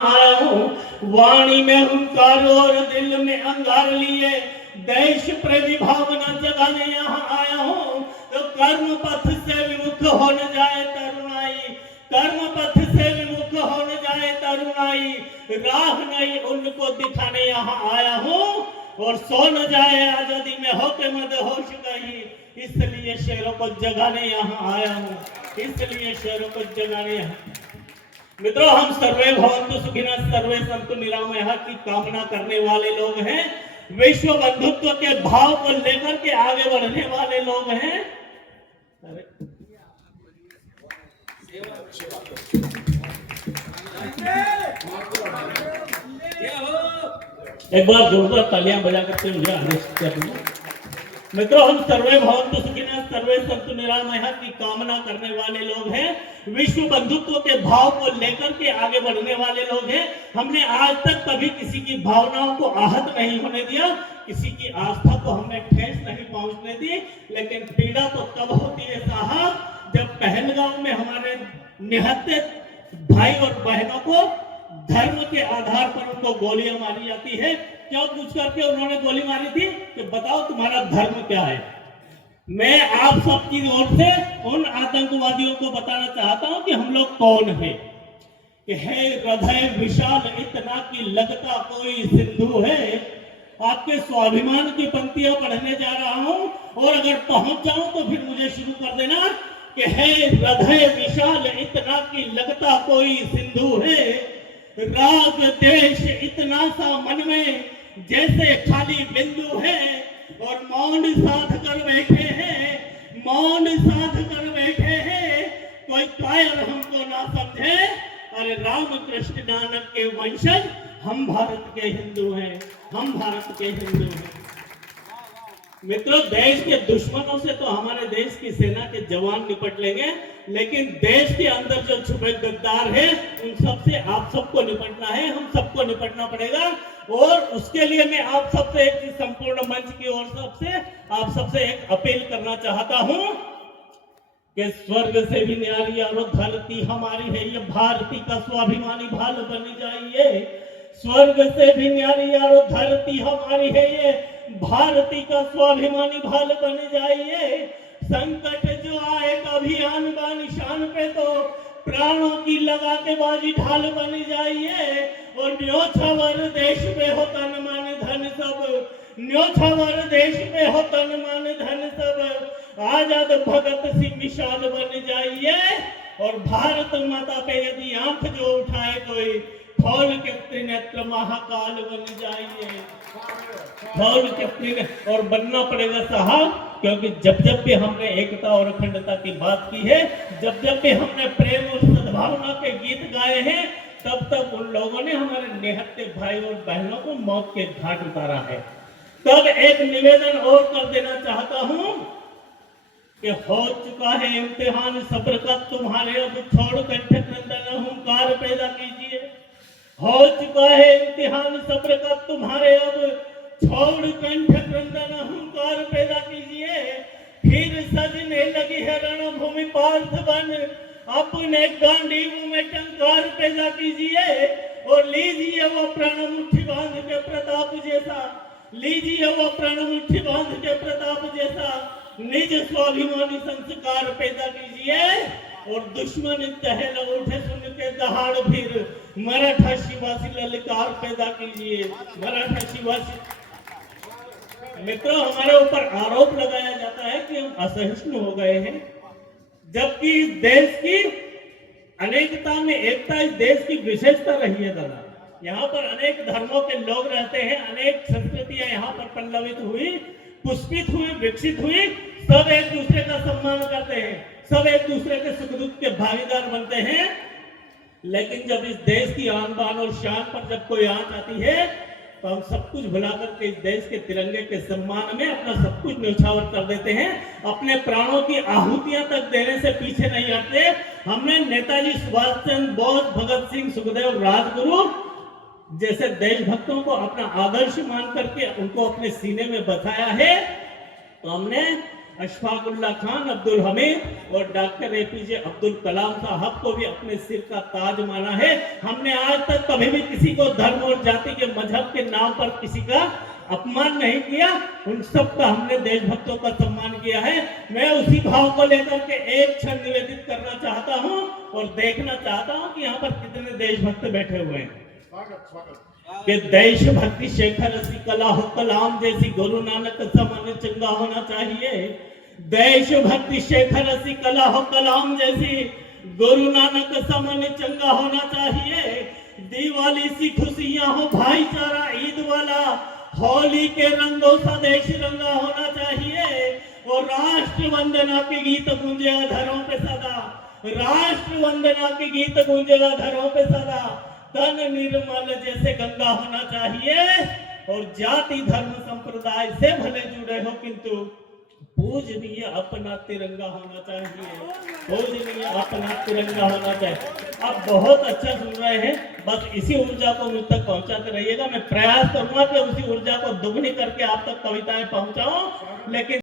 आया हूँ वाणी में हुंकार और दिल में अंगार लिए देश प्रेमी भावना जगाने यहाँ आया हूँ। तो कर्म पथ से विमुख हो न जाए तरुणाई, कर्म पथ से विमुख हो न जाए तरुणाई, राह नहीं उनको दिखाने यहाँ आया हूँ। और सो न जाए आजादी में होके मदहोश गई, इसलिए शेरों को जगाने यहाँ आया हूँ, इसलिए शेरों को जगाने यहाँ। मित्रों, हम सर्वे भवन्तु सुखिनः सर्वे सन्तु निरामयः की कामना करने वाले लोग हैं, विश्व बंधुत्व के भाव को लेकर के आगे बढ़ने वाले लोग हैं। एक बार जोरदार तालियां बजा करके मुझे आदेश करें। मित्रों, हम सर्वे भवन्तु सुखिनः सर्वे सन्तु निरामयः की कामना करने वाले लोग हैं, विश्व बंधुत्व के भाव को लेकर के आगे बढ़ने वाले लोग हैं। हमने आज तक कभी किसी की भावनाओं को आहत नहीं होने दिया, किसी की आस्था को हमने ठेस नहीं पहुंचने दी। लेकिन पीड़ा तो तब होती है साहब, जब पहलगाम में हमारे निहत्थे भाई और बहनों को धर्म के आधार पर उनको गोलियां मारी जाती है। क्या पूछ करके उन्होंने गोली मारी थी कि बताओ तुम्हारा धर्म क्या है। मैं आप सबकी ओर से उन आतंकवादियों को बताना चाहता हूं कि हम लोग कौन है। कि है हृदय विशाल इतना कि लगता कोई सिंधु है। आपके स्वाभिमान की पंक्तियां पढ़ने जा रहा हूं, और अगर पहुंच जाऊं तो फिर मुझे शुरू कर देना कि है हृदय विशाल इतना कि लगता कोई सिंधु है, राग देश इतना सा मन में जैसे खाली बिंदु है, और मौन साध कर बैठे हैं, मौन साध कर बैठे हैं, कोई कायर हमको ना समझे। अरे राम कृष्ण नानक के वंशज हम भारत के हिंदू हैं, हम भारत के हिंदू हैं। मित्रों, देश के दुश्मनों से तो हमारे देश की सेना के जवान निपट लेंगे, लेकिन देश के अंदर जो छुपे गद्दार हैं उन सबसे आप सबको निपटना है, हम सबको निपटना पड़ेगा। और उसके लिए मैं आप सबसे एक संपूर्ण मंच की ओर आप सबसे एक अपील करना चाहता हूं कि स्वर्ग से भी न्यारी और धरती हमारी है, ये भारती का स्वाभिमानी भाल बन जाइए। स्वर्ग से भी न्यारी और धरती हमारी है, ये भारती का स्वाभिमानी भाल बन जाइए। संकट जो आए कभी आन बान शान पे तो प्राणों की लगा के बाजी ढाल बन जाइए। और न्योछावर देश पे हो तन मन धन सब, न्योछावर देश पे हो तन मन धन सब, आजाद भगत सिंह विशाल बन जाइए। और भारत माता पे यदि आंख जो उठाए कोई, खोल के त्रिनेत्र महाकाल बन जाइए, खोल के त्रिनेत्र। और बनना पड़ेगा साहब, क्योंकि जब जब भी हमने एकता और अखंडता की बात की है, जब जब भी हमने प्रेम और सद्भावना के गीत गाए हैं, तब तक उन लोगों ने हमारे निहत्थे भाई और बहनों को मौत के घाट उतारा है। तब एक निवेदन और कर देना चाहता हूं कि हो चुका है इम्तिहान सब्र का तुम्हारे, अब छोड़ कंठ क्रंदन हुंकार पैदा कीजिए। हो चुका है इम्तिहान सब्र का तुम्हारे, अब छोड़ कंठ क्रंदन हुंकार पैदा कीजिए। फिर सजने लगी है रणभूमि पार्थ बन, अपने गांडीव में टंकार पैदा कीजिए। और लीजिए वो प्रण मुट्ठी बांध के प्रताप जैसा, लीजिए वो प्रण मुट्ठी बांध के प्रताप जैसा, निज स्वाभिमानी संस्कार पैदा कीजिए। और दुश्मन तहल उठे सुन के दहाड़ फिर, मराठा शिवासी ललकार पैदा कीजिए, मराठा शिवासी। मित्रों, हमारे ऊपर आरोप लगाया जाता है कि हम असहिष्णु हो गए हैं, जबकि इस देश की अनेकता में एकता इस देश की विशेषता रही है। दादा, यहाँ पर अनेक धर्मों के लोग रहते हैं, अनेक संस्कृतियां यहाँ पर पल्लवित हुई, पुष्पित हुई, विकसित हुई। सब एक दूसरे का सम्मान करते हैं, सब एक दूसरे के सुख दुख के भागीदार बनते हैं। लेकिन जब इस देश की आन बान और शान पर जब कोई आंच आती है, तो हम सब कुछ भुला करके इस देश के तिरंगे के सम्मान में अपना सब कुछ न्यौछावर कर देते हैं, अपने प्राणों की आहुतियां तक देने से पीछे नहीं हटते। हमने नेताजी सुभाष चंद्र बोस, भगत सिंह, सुखदेव, राजगुरु जैसे देशभक्तों को अपना आदर्श मान करके उनको अपने सीने में बसाया है। तो हमने अशफाकुल्ला खान, अब्दुल हमीद और डॉक्टर एपीजे अब्दुल कलाम साहब को भी अपने सिर का ताज माना है। हमने आज तक कभी भी किसी को धर्म और जाति के मजहब के नाम पर किसी का अपमान नहीं किया। उन सब का हमने देशभक्तों का सम्मान किया है। मैं उसी भाव को लेकर के एक क्षण निवेदित करना चाहता हूं और देखना चाहता हूं कि यहाँ पर कितने देशभक्त बैठे हुए हैं। कि देशभक्ति शेखर ऐसी कला हो कलाम जैसी, गुरु नानक समान चंगा होना चाहिए। देशभक्ति शेखर ऐसी कला हो कलाम जैसी, गुरु नानक समान चंगा होना चाहिए। दिवाली सी खुशियां हो, भाईचारा ईद वाला, होली के रंगों सा देश रंगा होना चाहिए। और राष्ट्र वंदना के गीत गूंजेगा धरों पे सदा, राष्ट्र वंदना के गीत गूंजेगा धरों पे सदा। तन निर्मल जैसे गंगा होना चाहिए। और जाति धर्म संप्रदाय से भले जुड़े हो किंतु पूजनीय अपना तिरंगा होना चाहिए, पूजनीय अपना तिरंगा होना चाहिए। आप बहुत अच्छा सुन रहे हैं, बस इसी ऊर्जा को मुझ तक पहुंचाते रहिएगा। मैं प्रयास करूंगा कि उसी ऊर्जा को दुगनी करके आप तक कविताएं पहुंचाऊं, लेकिन